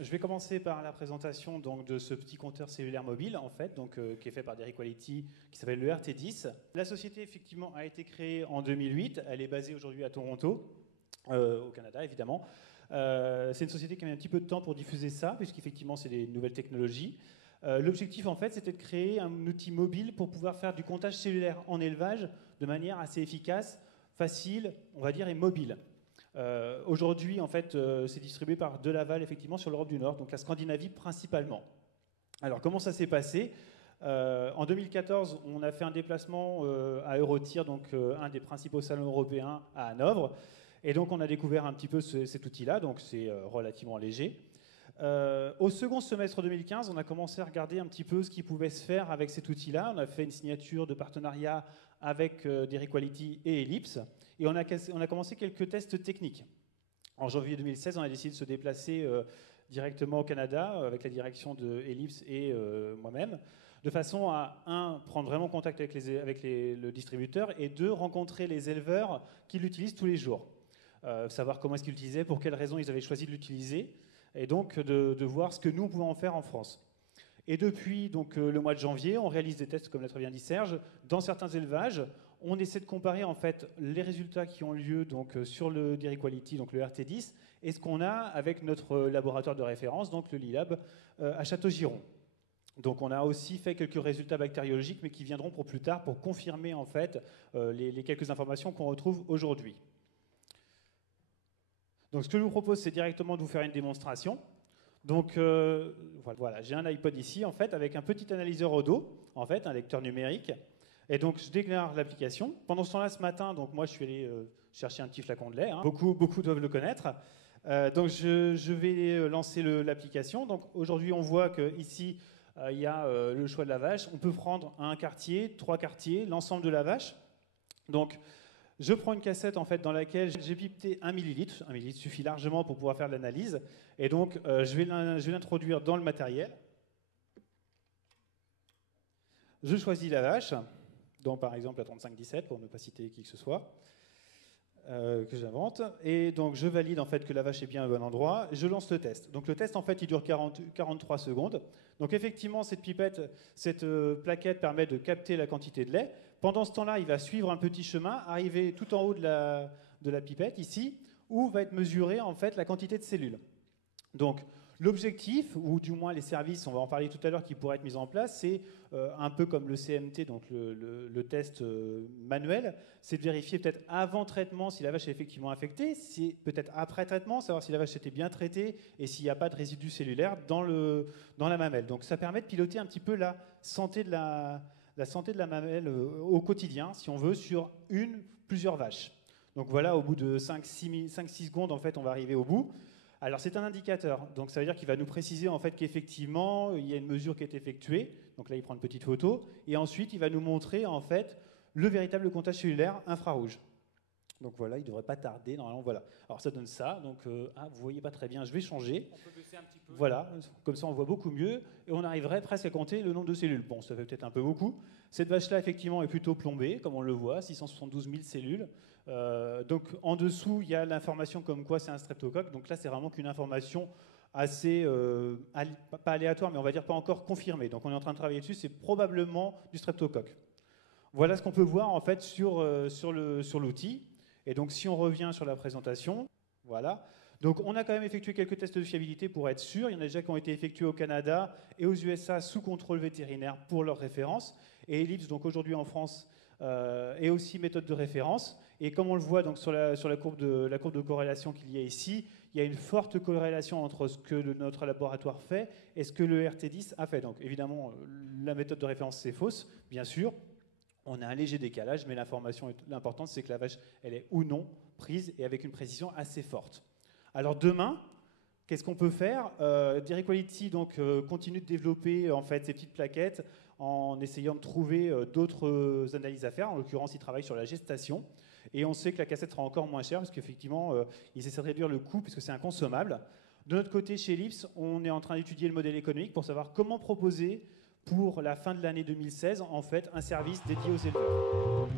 Je vais commencer par la présentation donc, de ce petit compteur cellulaire mobile, en fait, donc, qui est fait par Dairequality, qui s'appelle le RT10. La société, effectivement, a été créée en 2008. Elle est basée aujourd'hui à Toronto, au Canada, évidemment. C'est une société qui a mis un petit peu de temps pour diffuser ça, puisqu'effectivement, c'est des nouvelles technologies. L'objectif, en fait, c'était de créer un outil mobile pour pouvoir faire du comptage cellulaire en élevage de manière assez efficace, facile, on va dire, et mobile. Aujourd'hui, en fait, c'est distribué par De Laval, effectivement, sur l'Europe du Nord, donc la Scandinavie principalement. Alors, comment ça s'est passé ? En 2014, on a fait un déplacement à Eurotir, donc un des principaux salons européens à Hanovre. Et donc, on a découvert un petit peu cet outil-là, donc c'est relativement léger. Au second semestre 2015, on a commencé à regarder un petit peu ce qui pouvait se faire avec cet outil-là. On a fait une signature de partenariat avec Dairequality et Ellipse. Et on a commencé quelques tests techniques. En janvier 2016, on a décidé de se déplacer directement au Canada avec la direction de Ellipse et moi-même, de façon à, un, prendre vraiment contact avec le distributeur, et deux, rencontrer les éleveurs qui l'utilisent tous les jours. Savoir comment est-ce qu'ils l'utilisaient, pour quelles raisons ils avaient choisi de l'utiliser, et donc de voir ce que nous pouvons en faire en France. Et depuis donc, le mois de janvier, on réalise des tests, comme l'a très bien dit Serge, dans certains élevages. On essaie de comparer en fait les résultats qui ont lieu donc, sur le Dairequality, donc le RT10, et ce qu'on a avec notre laboratoire de référence, donc le LILAB, à Château-Giron. Donc on a aussi fait quelques résultats bactériologiques, mais qui viendront pour plus tard pour confirmer en fait les quelques informations qu'on retrouve aujourd'hui. Donc ce que je vous propose, c'est directement de vous faire une démonstration. Donc voilà, j'ai un iPod ici en fait avec un petit analyseur au dos, en fait un lecteur numérique. Et donc je déclare l'application. Pendant ce temps-là, ce matin, donc moi je suis allé chercher un petit flacon de lait. Hein. Beaucoup doivent le connaître. Donc je vais lancer l'application. Donc aujourd'hui, on voit qu'ici il y a le choix de la vache. On peut prendre un quartier, 3 quartiers, l'ensemble de la vache. Donc je prends une cassette en fait dans laquelle j'ai pipé 1 millilitre. 1 millilitre suffit largement pour pouvoir faire de l'analyse. Et donc je vais l'introduire dans le matériel. Je choisis la vache, dont par exemple la 3517 pour ne pas citer qui que ce soit, que j'invente. Et donc je valide en fait que la vache est bien au bon endroit. Je lance le test. Donc le test en fait il dure 43 secondes. Donc effectivement cette plaquette permet de capter la quantité de lait. Pendant ce temps-là, il va suivre un petit chemin, arriver tout en haut de la pipette, ici, où va être mesurée en fait la quantité de cellules. Donc, l'objectif, ou du moins les services, on va en parler tout à l'heure, qui pourraient être mis en place, c'est un peu comme le CMT, donc le test manuel, c'est de vérifier peut-être avant traitement si la vache est effectivement infectée, peut-être après traitement, savoir si la vache était bien traitée et s'il n'y a pas de résidus cellulaires dans la mamelle. Donc, ça permet de piloter un petit peu la santé de la mamelle au quotidien, si on veut, sur plusieurs vaches. Donc voilà, au bout de 5-6 secondes, en fait, on va arriver au bout. Alors c'est un indicateur, donc ça veut dire qu'il va nous préciser en fait qu'effectivement, il y a une mesure qui est effectuée. Donc là, il prend une petite photo, et ensuite, il va nous montrer en fait le véritable comptage cellulaire infrarouge. Donc voilà, il ne devrait pas tarder, normalement, voilà. Alors ça donne ça, donc vous ne voyez pas très bien, je vais changer. On peut baisser un petit peu. Voilà, comme ça on voit beaucoup mieux, et on arriverait presque à compter le nombre de cellules. Bon, ça fait peut-être un peu beaucoup. Cette vache-là, effectivement, est plutôt plombée, comme on le voit, 672 000 cellules. Donc en dessous, il y a l'information comme quoi c'est un streptocoque, donc là c'est vraiment qu'une information assez, pas aléatoire, mais on va dire pas encore confirmée. Donc on est en train de travailler dessus, c'est probablement du streptocoque. Voilà ce qu'on peut voir en fait sur l'outil. Et donc, si on revient sur la présentation, voilà. Donc, on a quand même effectué quelques tests de fiabilité pour être sûr. Il y en a déjà qui ont été effectués au Canada et aux USA sous contrôle vétérinaire pour leur référence. Et Ellipse, donc aujourd'hui en France, est aussi méthode de référence. Et comme on le voit donc sur la courbe de corrélation qu'il y a ici, il y a une forte corrélation entre ce que notre laboratoire fait et ce que le RT10 a fait. Donc, évidemment, la méthode de référence, c'est fausse, bien sûr. On a un léger décalage, mais l'information l'importante, c'est que la vache, elle est ou non prise et avec une précision assez forte. Alors demain, qu'est-ce qu'on peut faire Dairequality donc continue de développer en fait ces petites plaquettes en essayant de trouver d'autres analyses à faire. En l'occurrence, ils travaillent sur la gestation. Et on sait que la cassette sera encore moins chère parce qu'effectivement, ils essaient de réduire le coût puisque c'est inconsommable. De notre côté, chez Ellipse, on est en train d'étudier le modèle économique pour savoir comment proposer pour la fin de l'année 2016, en fait, un service dédié aux éleveurs.